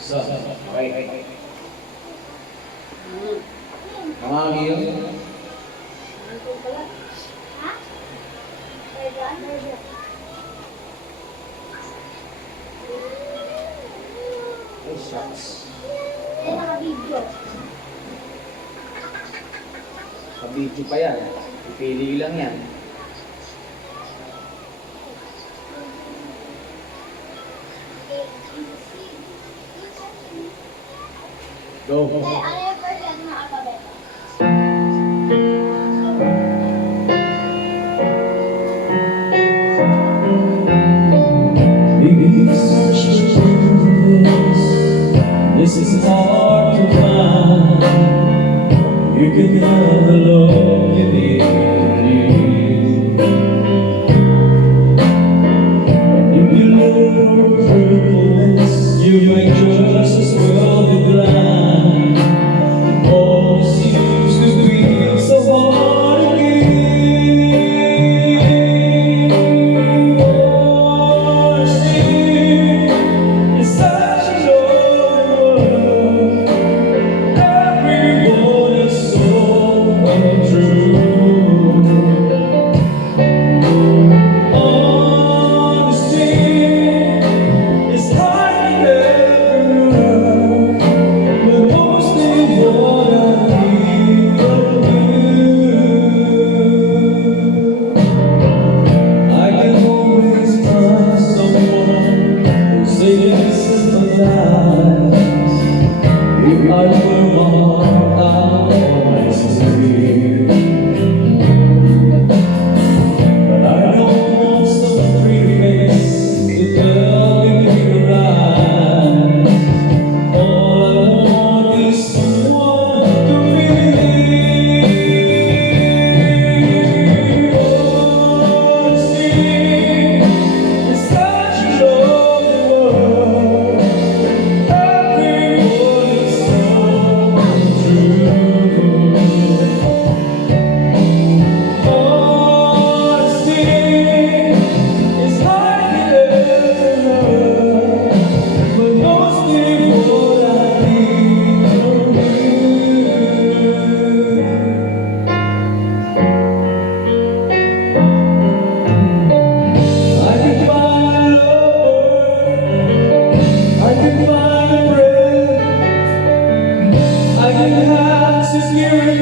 So, okay. Kamagi yun. Ay, shucks. Kabidyo pa yan. Ipili lang yan. Go. This is hard to find. You can have the love you need. If you look through this, you might just as well be blind. All this used to be so hard to give. Oh, it's such a I can have security.